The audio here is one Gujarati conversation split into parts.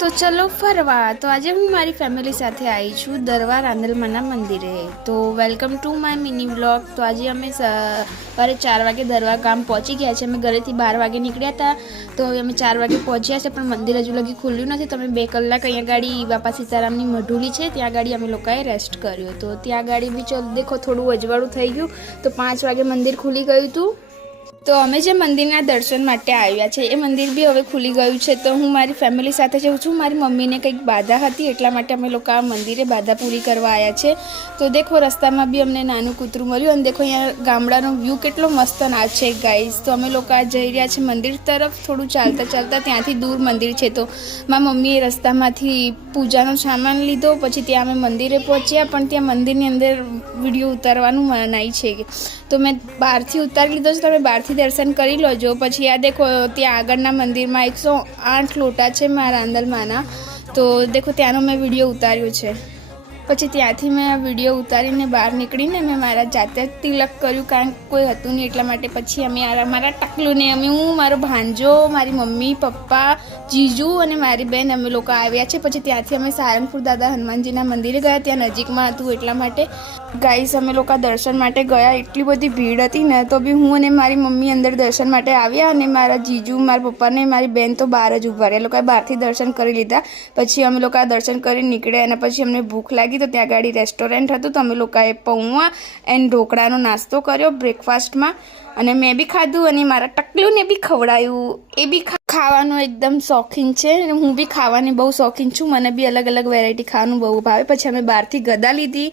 તો ચલો ફરવા. તો આજે હું મારી ફેમિલી સાથે આવી છું દરવા રાંદલમાના મંદિરે. તો welcome to my mini vlog. તો આજે અમે સવારે 4 વાગે દરવા ગામ પહોંચી ગયા છે. અમે ઘરેથી 12 વાગે નીકળ્યા હતા, તો હવે અમે 4 વાગે પહોંચ્યા છે, પણ મંદિર હજુ લગી ખુલ્યું નથી. તો અમે 2 કલાક અહીંયા ગાડી બાપા સીતારામની મઢુલી છે, ત્યાં ગાડી અમે લોકોએ રેસ્ટ કર્યો. તો ત્યાં ગાડી બી ચલો દેખો થોડું અજવાળું થઈ ગયું. તો 5 વાગે મંદિર ખુલી ગયું હતું. તો અમે જે મંદિરના દર્શન માટે આવ્યા છે એ મંદિર બી હવે ખુલી ગયું છે. તો હું મારી ફેમિલી સાથે જઉં છું. મારી મમ્મીને કંઈક બાધા હતી, એટલા માટે અમે લોકો આ મંદિરે બાધા પૂરી કરવા આવ્યા છે. તો દેખો રસ્તામાં બી અમને નાનું કૂતરું મળ્યું, અને દેખો અહીંયા ગામડાનો વ્યૂ કેટલો મસ્ત ના છે ગાઈઝ. તો અમે લોકો આ જઈ રહ્યા છે મંદિર તરફ. થોડું ચાલતા ચાલતા ત્યાંથી દૂર મંદિર છે, તો મારી મમ્મીએ રસ્તામાંથી પૂજાનો સામાન લીધો. પછી ત્યાં અમે મંદિરે પહોંચ્યા, પણ ત્યાં મંદિરની અંદર વિડીયો ઉતારવાનું મનાઈ છે. તો મેં બહારથી ઉતારી લીધો છે, તમે બહારથી દર્શન કરી લોજો. પછી આ દેખો ત્યાં આગળના મંદિરમાં 108 લોટા છે મારા રાંદલમાના. તો દેખો ત્યાંનો મેં વિડીયો ઉતાર્યો છે. પછી ત્યાંથી મેં આ વિડીયો ઉતારીને બહાર નીકળીને મેં મારા જાતે જ તિલક કર્યું, કારણ કે કોઈ હતું નહીં એટલા માટે. પછી અમે મારા ટકલુને હું, મારો ભાંજો, મારી મમ્મી પપ્પા, જીજુ અને મારી બેન અમે લોકો આવ્યા છે. પછી ત્યાંથી અમે સારંગપુર દાદા હનુમાનજીના મંદિરે ગયા, ત્યાં નજીકમાં હતું એટલા માટે. ગાઈસ અમે લોકો દર્શન માટે ગયા, એટલી બધી ભીડ હતી ને, તો બી હું અને મારી મમ્મી અંદર દર્શન માટે આવ્યા, અને મારા જીજુ, મારા પપ્પાને મારી બેન તો બહાર જ ઊભા રહ્યા. એ લોકોએ બહારથી દર્શન કરી લીધા. પછી અમે લોકો દર્શન કરી નીકળ્યા, અને પછી અમને ભૂખ લાગી, તો ત્યાં ગાડી રેસ્ટોરન્ટ હતું, તો અમે લોકોએ પૌવા એન્ડ ઢોકળાનો નાસ્તો કર્યો બ્રેકફાસ્ટમાં, અને મેં બી ખાધું, અને મારા ટકલુને બી ખવડાવ્યું. એ બી ખાવાનું એકદમ શોખીન છે, અને હું બી ખાવાની બહુ શોખીન છું. મને બી અલગ અલગ વેરાયટી ખાવાનું બહુ ભાવે. પછી અમે બહારથી ગદા લીધી,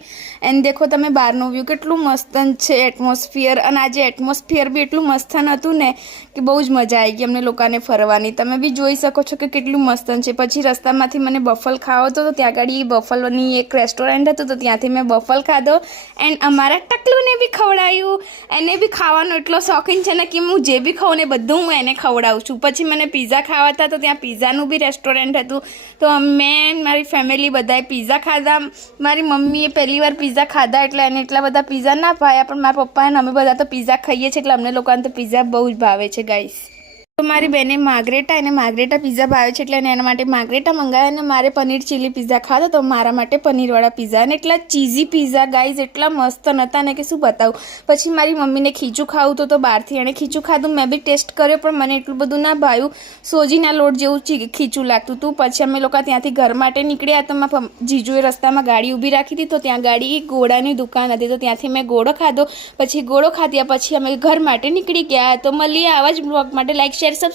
એન્ડ દેખો તમે બહારનું વ્યૂ કેટલું મસ્ત છે, એટમોસ્ફિયર. અને આજે એટમોસ્ફિયર બી એટલું મસ્ત હતું ને કે બહુ જ મજા આવી ગઈ અમને લોકોને ફરવાની. તમે બી જોઈ શકો છો કે કેટલું મસ્ત છે. પછી રસ્તામાંથી મને બફલ ખાવો હતો, તો ત્યાં આગળ બફલોની એક રેસ્ટોરન્ટ હતું, તો ત્યાંથી મેં બફલ ખાધો, એન્ડ અમારા ટકલુને બી ખવડાવ્યું. એને બી ખાવાનો એટલો શોખીન છે ને કે હું જે બી ખાઉં ને બધું હું એને ખવડાવું છું. પછી મને પીઝા ખાવા હતા, તો ત્યાં પીઝાનું બી રેસ્ટોરન્ટ હતું, તો મેં મારી ફેમિલી બધાએ પીઝા ખાધા. મારી મમ્મીએ પહેલી વાર પીઝા ખાધા, એટલે એને એટલા બધા પીઝા ના ભાવ્યા, પણ મારા પપ્પા અને અમે બધા તો પીઝા ખાઈએ છીએ, એટલે અમને લોકોને તો પીઝા બહુ જ ભાવે છે ગાઈસ. તો મારી બેને માર્ગરેટા પીઝા ભાવે છે, એટલે એના માટે માર્ગરેટા મંગાવ્યા, અને મારે પનીર ચીલી પીઝા ખાધો, તો મારા માટે પનીરવાળા પીઝા. અને એટલા ચીઝી પીઝા ગાઈઝ, એટલા મસ્ત નહોતા ને કે શું બતાવું. પછી મારી મમ્મીને ખીચું ખાવું તો બહારથી એણે ખીચું ખાધું. મેં બી ટેસ્ટ કર્યો, પણ મને એટલું બધું ના ભાવ્યું. સોજીના લોટ જેવું ખીચું લાગતું હતું. પછી અમે લોકો ત્યાંથી ઘર માટે નીકળ્યા, તો મારા જીજુએ રસ્તામાં ગાડી ઊભી રાખી હતી, તો ત્યાં ગાડી ગોળાની દુકાન હતી, તો ત્યાંથી મેં ગોળો ખાધો. પછી ગોળો ખાધ્યા પછી અમે ઘર માટે નીકળી ગયા. તો મળીએ આવા જ બ્લોગ માટે. Like, share, subscribe.